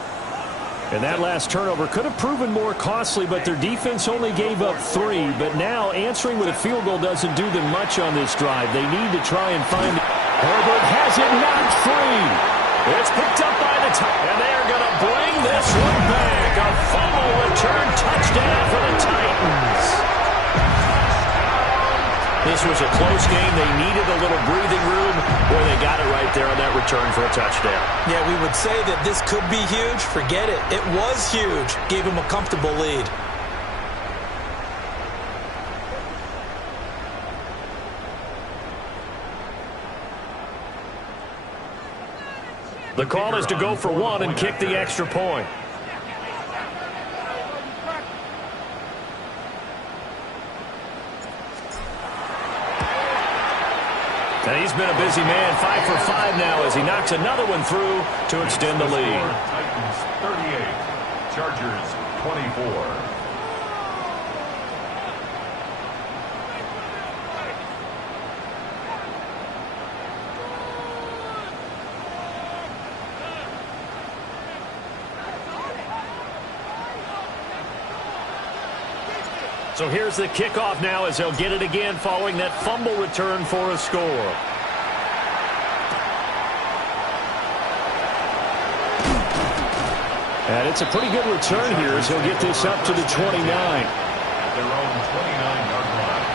And that last turnover could have proven more costly, but their defense only gave up 3. But now answering with a field goal doesn't do them much on this drive. They need to try and find it. Herbert has it knocked free. It's picked up by the Titans. And they're going to bring this one back. A fumble return touchdown for the Titans. This was a close game. They needed a little breathing room where they got it right there on that return for a touchdown. Yeah, we would say that this could be huge. Forget it. It was huge. Gave him a comfortable lead. The call is to go for 1 and kick the extra point. And he's been a busy man, 5 for 5 now as he knocks another one through to extend the lead. Titans 38, Chargers 24. So here's the kickoff now as they'll get it again following that fumble return for a score. And it's a pretty good return here as he'll get this up to the 29. At their own 29-yard line.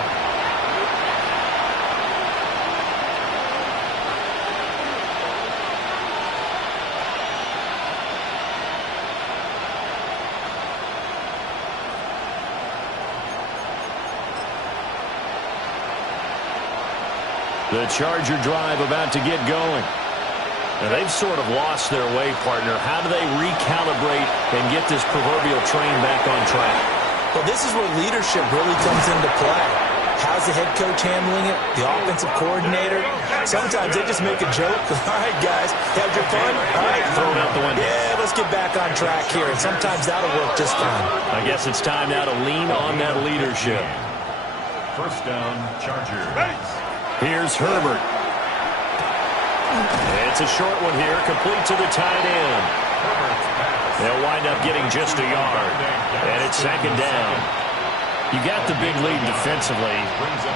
The Charger drive about to get going. Now they've sort of lost their way, partner. How do they recalibrate and get this proverbial train back on track? Well, this is where leadership really comes into play. How's the head coach handling it? The offensive coordinator? Sometimes they just make a joke. All right, guys, had your fun? All right, throw it out the window. Yeah, let's get back on track here. And sometimes that'll work just fine. I guess it's time now to lean on that leadership. First down, Chargers. Here's Herbert. It's a short one here, complete to the tight end. They'll wind up getting just a yard. And it's second down. You got the big lead defensively,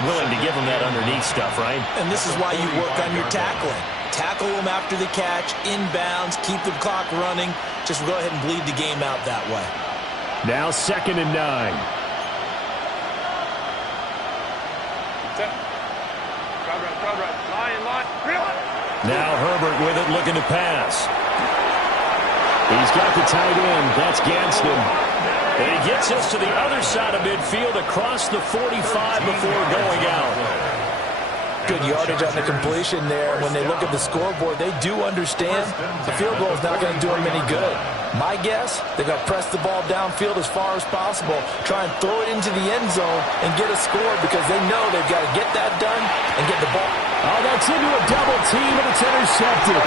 willing to give them that underneath stuff, right? And this is why you work on your tackling. Tackle them after the catch, inbounds, keep the clock running. Just go ahead and bleed the game out that way. Now 2nd and 9. Now Herbert with it, looking to pass. He's got the tight end. That's Gadsden. And he gets us to the other side of midfield across the 45 before going out. Good yardage on the completion there. When they look at the scoreboard, they do understand the field goal is not going to do them any good. My guess, they're going to press the ball downfield as far as possible, try and throw it into the end zone and get a score because they know they've got to get that done and get the ball. Oh, that's into a double team, and it's intercepted.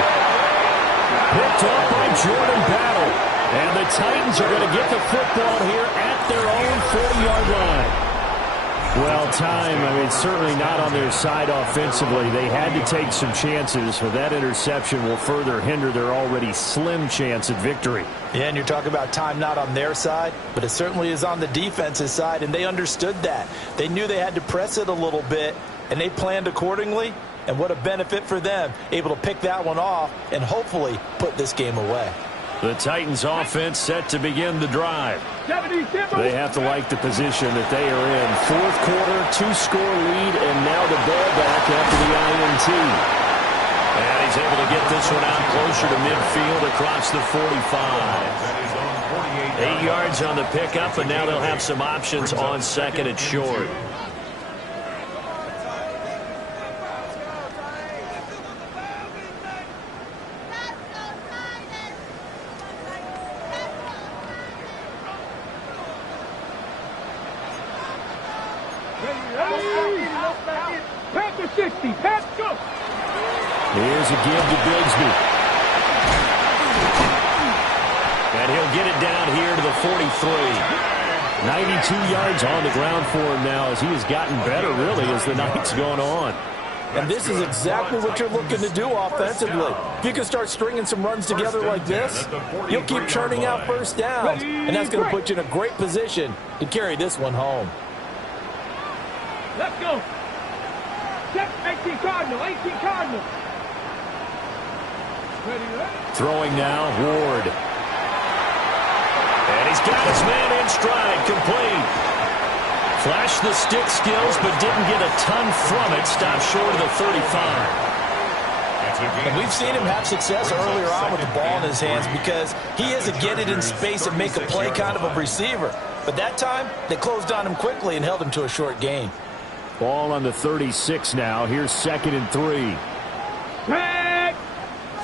Picked off by Jordan Battle. And the Titans are going to get the football here at their own 40-yard line. Well, certainly not on their side offensively. They had to take some chances, but that interception will further hinder their already slim chance at victory. Yeah, and you're talking about time not on their side, but it certainly is on the defensive side, and they understood that. They knew they had to press it a little bit, and they planned accordingly, and what a benefit for them, able to pick that one off and hopefully put this game away. The Titans offense set to begin the drive. They have to like the position that they are in. Fourth quarter, 2-score lead, and now the ball back after the INT. And he's able to get this one out closer to midfield across the 45. 8 yards on the pickup, and now they'll have some options on second and short. Here's a give to Bigsby. And he'll get it down here to the 43. 92 yards on the ground for him now as he has gotten better, really, as the night's gone on. And this is exactly what you're looking to do offensively. If you can start stringing some runs together like this, you'll keep churning out first downs, and that's going to put you in a great position to carry this one home. Let's go. 18 Cardinal, 18 Cardinal. Throwing now, Ward. And he's got his man in stride, complete. Flashed the stick skills, but didn't get a ton from it. Stopped short of the 35. And we've seen him have success earlier on with the ball in his hands because he is a get it in space and make a play kind of a receiver. But that time, they closed on him quickly and held him to a short gain. Ball on the 36 now. Here's 2nd and 3.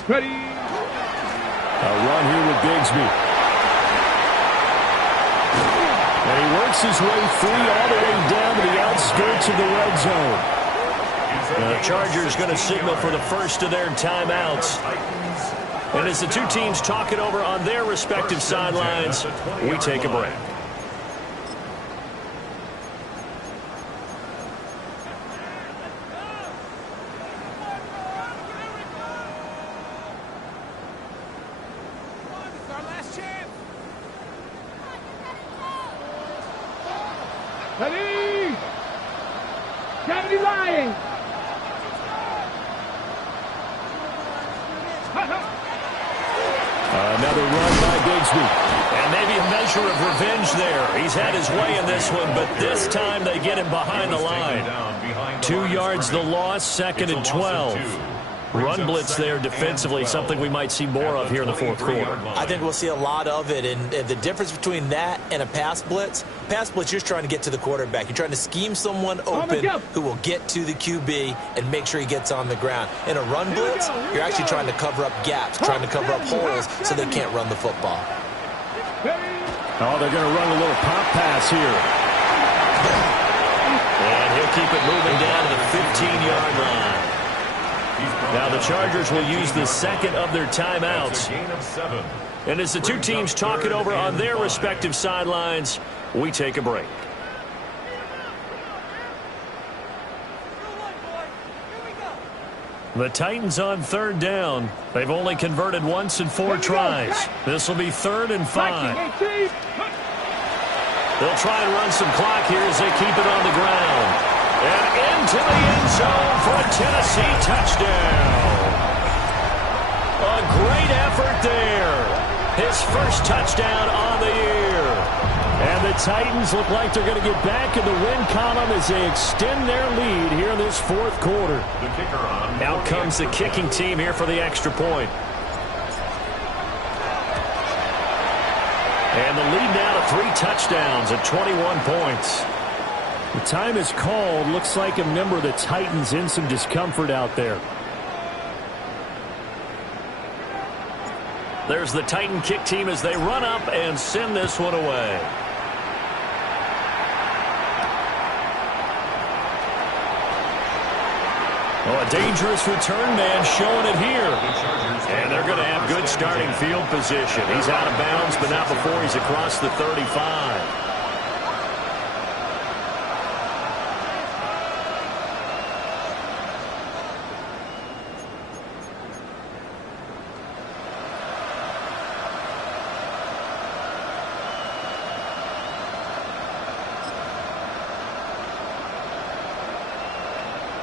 Ready. A run here with Bigsby. And he works his way free all the way down to the outskirts of the red zone. The Chargers going to signal for the first of their timeouts. And as the two teams talk it over on their respective sidelines, we take a break. Ready. Cavity lying. Another run by Bigsby. And maybe a measure of revenge there. He's had his way in this one, but this time they get him behind the line. 2 yards the loss, 2nd and 12. Run blitz there defensively, something we might see more of here in the fourth quarter. I think we'll see a lot of it, and the difference between that and a pass blitz, you're just trying to get to the quarterback. You're trying to scheme someone open who will get to the QB and make sure he gets on the ground. In a run blitz, you're actually trying to cover up gaps, trying to cover up holes so they can't run the football. Oh, they're going to run a little pop pass here. And he'll keep it moving down to the 15-yard line. Now the Chargers will use the second of their timeouts. And as the two teams talk it over on their respective sidelines, we take a break. The Titans on 3rd down. They've only converted once in 4 tries. This will be 3rd and 5. They'll try and run some clock here as they keep it on the ground. And into the end zone for a Tennessee touchdown. A great effort there. His first touchdown on the year. And the Titans look like they're going to get back in the win column as they extend their lead here in this fourth quarter. Out comes the kicking team here for the extra point. And the lead now to 3 touchdowns at 21 points. The time is called. Looks like a member of the Titans in some discomfort out there. There's the Titan kick team as they run up and send this one away. Oh, a dangerous return man showing it here. And they're going to have good starting field position. He's out of bounds, but not before he's across the 35.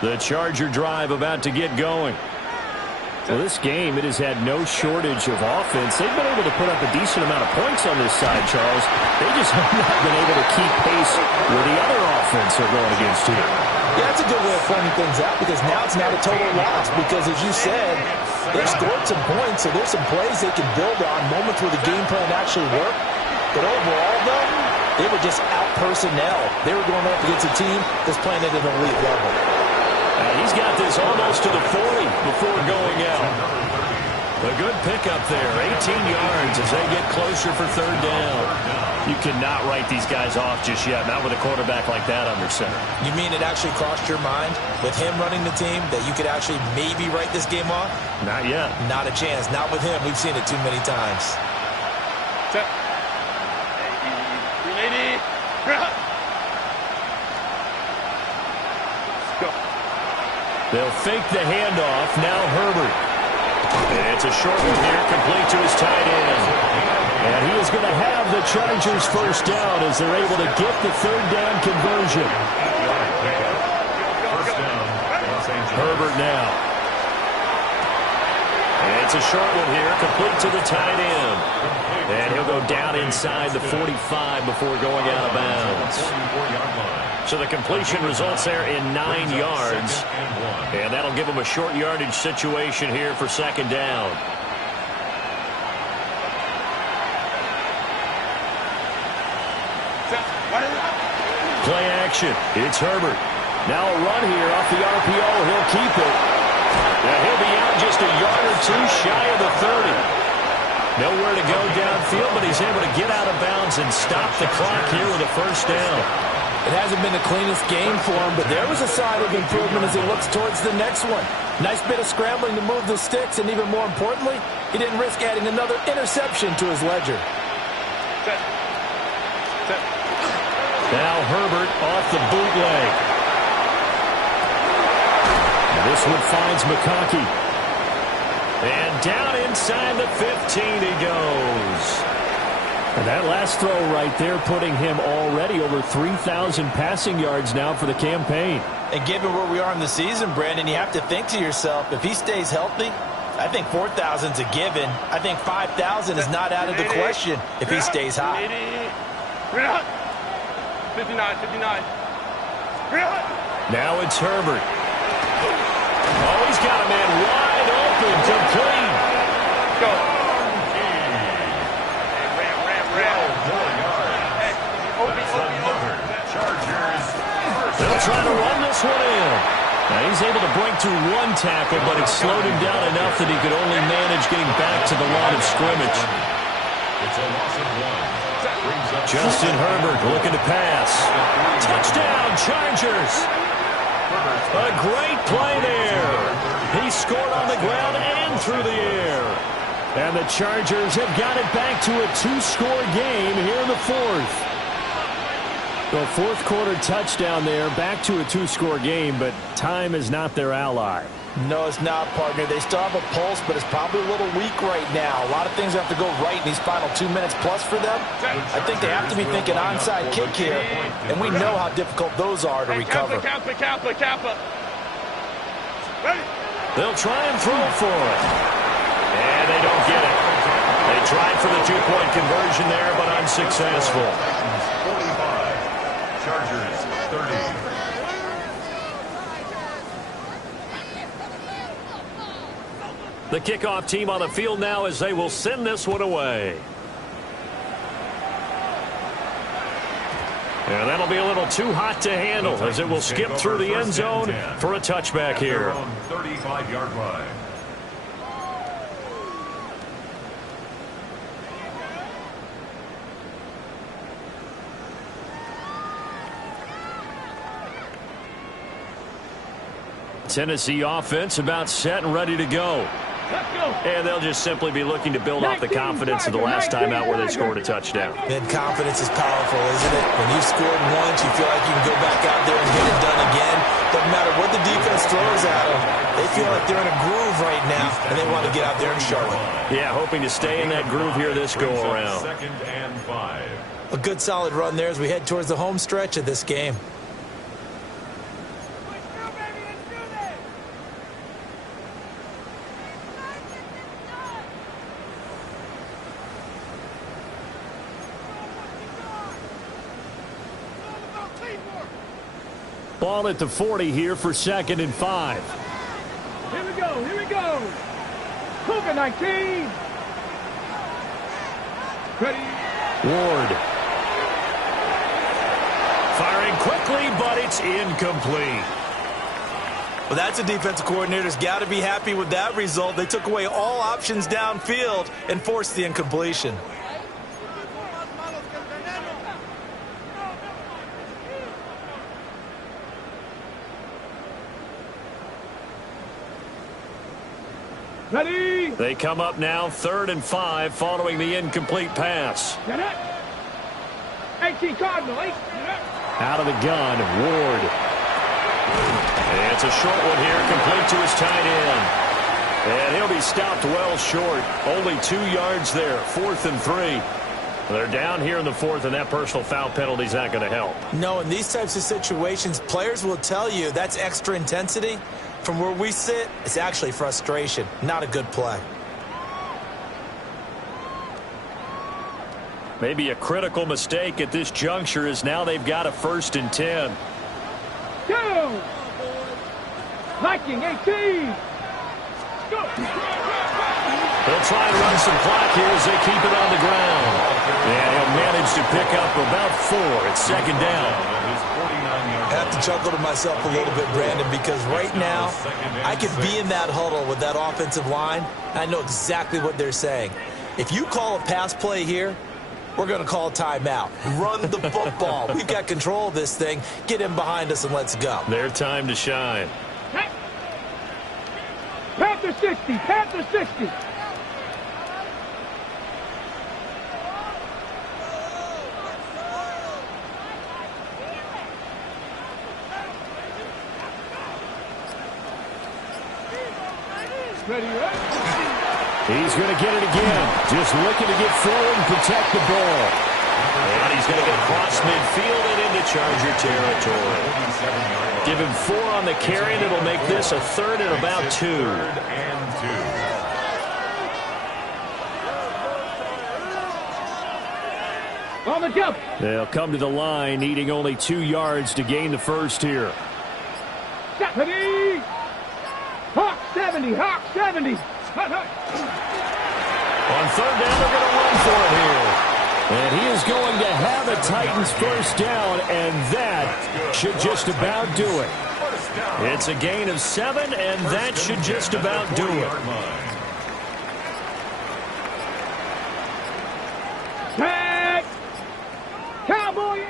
The Charger drive about to get going. Well, this game, it has had no shortage of offense. They've been able to put up a decent amount of points on this side, Charles. They just have not been able to keep pace with the other offense they're going against here. Yeah, that's a good way of pointing things out because now it's not a total loss because, as you said, they've scored some points, so there's some plays they can build on, moments where the game plan actually worked. But overall, though, they were just out-personnel. They were going up against a team that's playing at an elite level. He's got this almost to the 40 before going out. A good pickup there, 18 yards as they get closer for 3rd down. You cannot write these guys off just yet, not with a quarterback like that under center. You mean it actually crossed your mind with him running the team that you could actually maybe write this game off? Not yet. Not a chance. Not with him. We've seen it too many times. Set. 380. Go. They'll fake the handoff. Now Herbert. And it's a short one here, complete to his tight end. And he is going to have the Chargers 1st down as they're able to get the 3rd down conversion. Herbert now. And it's a short one here, complete to the tight end. And he'll go down inside the 45 before going out of bounds. So the completion results there in 9 yards. And that'll give them a short yardage situation here for 2nd down. Play action. It's Herbert. Now a run here off the RPO. He'll keep it. Now he'll be out just a yard or two shy of the 30. Nowhere to go downfield, but he's able to get out of bounds and stop the clock here with a 1st down. It hasn't been the cleanest game for him, but there was a sign of improvement as he looks towards the next one. Nice bit of scrambling to move the sticks, and even more importantly, he didn't risk adding another interception to his ledger. Set. Set. Now Herbert off the bootleg. This one finds McConkey. And down inside the 15 he goes. And that last throw right there putting him already over 3,000 passing yards now for the campaign. And given where we are in the season, Brandon, you have to think to yourself, if he stays healthy, I think 4,000's a given. I think 5,000 is not out of the question if he stays hot. 59, 59. Now it's Herbert. Oh, he's got a man wide open, complete. Go. They'll try to run this one in. Now he's able to break through 1 tackle, but it slowed him down enough that he could only manage getting back to the line of scrimmage. It's a loss of 1. Justin Herbert looking to pass. Touchdown, Chargers. A great play there. He scored on the ground and through the air. And the Chargers have got it back to a 2-score game here in the 4th. The 4th quarter touchdown there, back to a 2-score game, but time is not their ally. No, it's not, partner. They still have a pulse, but it's probably a little weak right now. A lot of things have to go right in these final 2 minutes plus for them. I think they have to be thinking onside kick here, and we know how difficult those are to recover. Kappa. Ready? They'll try and throw for it. And they don't get it. They tried for the 2-point conversion there, but unsuccessful. 45. Chargers 30. The kickoff team on the field now as they will send this one away. And that'll be a little too hot to handle as it will skip through the end zone for a touchback here. 35-yard line. Tennessee offense about set and ready to go. And they'll just simply be looking to build off the confidence of the last time out where they scored a touchdown. And confidence is powerful, isn't it? When you've scored once, you feel like you can go back out there and get it done again. Doesn't matter what the defense throws at them. They feel like they're in a groove right now, and they want to get out there and show it. Yeah, hoping to stay in that groove here this go-around. 2nd and 5. A good solid run there as we head towards the home stretch of this game. Ball at the 40 here for 2nd and 5. Here we go, here we go. Cougar 19. Ready. Ward. Firing quickly, but it's incomplete. Well, that's a defensive coordinator's got to be happy with that result. They took away all options downfield and forced the incompletion. Ready. They come up now 3rd and 5 following the incomplete pass. Get it. 18 Cardinal. 8. Out of the gun, Ward. And it's a short one here, complete to his tight end. And he'll be stopped well short. Only 2 yards there, 4th and 3. They're down here in the 4th, and that personal foul penalty is not going to help. No, in these types of situations, players will tell you that's extra intensity. From where we sit, it's actually frustration, not a good play. Maybe a critical mistake at this juncture is now they've got a 1st and 10. Go. Viking 18. Go. They'll try and run some clock here as they keep it on the ground. And he'll manage to pick up about 4 at 2nd down. I have to chuckle to myself a little bit, Brandon, because right now I could be in that huddle with that offensive line. I know exactly what they're saying. If you call a pass play here, we're going to call a timeout. Run the football. We've got control of this thing. Get in behind us and let's go. Their time to shine. Panther 60. Panther 60. Ready, right? He's going to get it again. Just looking to get forward and protect the ball. And he's going to get across midfield and into Charger territory. Give him 4 on the carry, and it'll make this a 3rd and about 2. 3rd and 2. On the jump. They'll come to the line, needing only 2 yards to gain the 1st here. Ready. Hawk 70. Hawk 70. On 3rd down, they're going to run for it here. And he is going to have a Titans 1st down, and that should just about do it. It's a gain of 7, and that should just about do it. Tag. Cowboy.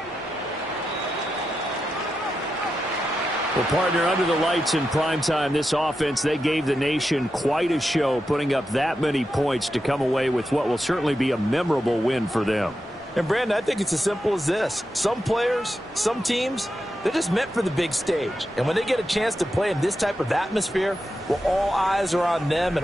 Well, partner, under the lights in primetime, this offense, they gave the nation quite a show, putting up that many points to come away with what will certainly be a memorable win for them. And, Brandon, I think it's as simple as this. Some players, some teams, they're just meant for the big stage. And when they get a chance to play in this type of atmosphere, well, all eyes are on them. And